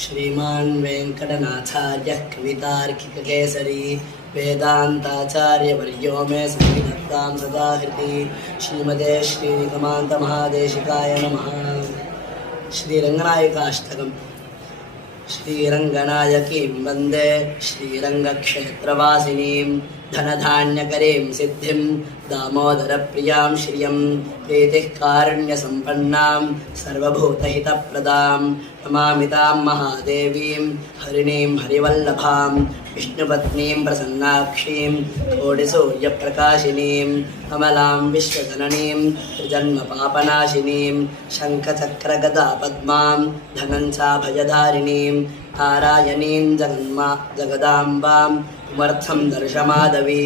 श्रीमान् वेङ्कटनाथार्यः कवितार्किककेसरी वेदान्ताचार्यवर्यो मे सन्निधत्तां सदा हृदि श्रीमते श्रीनिगमान्तमहादेशिकाय नमः। श्रीरङ्गनायकाष्टकम्। श्रीरङ्गनायकीं वन्दे श्रीरङ्गक्षेत्रवासिनीं धनधान्यकरीं सिद्धिं दामोदरप्रियां श्रियं प्रीतिः कारुण्यसम्पन्नां सर्वभूतहितप्रदां नमामि तां महादेवीं हरिणीं हरिवल्लभां विष्णुपत्नीं प्रसन्नाक्षीं कोटिसूर्यप्रकाशिनीं कमलां विश्वजननीं त्रिजन्मपापनाशिनीं शङ्खचक्रगदापद्मां धनञ्चाभयधारिणीं नारायणीं जगदाम्बां किमर्थं दर्शमाधवी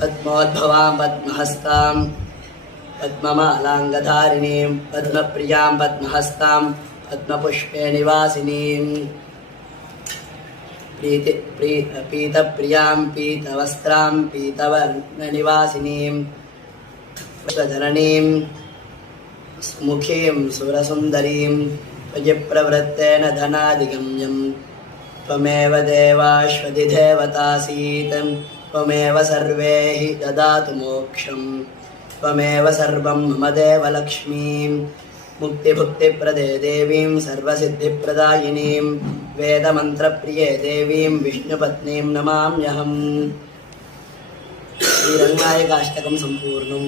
पद्मोद्भवां पद्महस्तां पद्ममालाङ्गधारिणीं पद्मप्रियां पद्महस्तां पद्मपुष्पे निवासिनीं पीतप्रियां पीतवस्त्रां पीतवर्णनिवासिनीं स्वजननीं सुमुखीं सुरसुन्दरीं त्वयि प्रवृत्तेन धनादिगम्यं त्वमेव देवाश्वधिदेवतासीत् त्वमेव सर्वे हि ददातु मोक्षं त्वमेव सर्वं मम देवलक्ष्मीं मुक्तिभुक्तिप्रदे देवीं सर्वसिद्धिप्रदायिनीं वेदमन्त्रप्रिये देवीं विष्णुपत्नीं नमाम्यहम्। श्रीरङ्गनायकाष्टकं सम्पूर्णम्।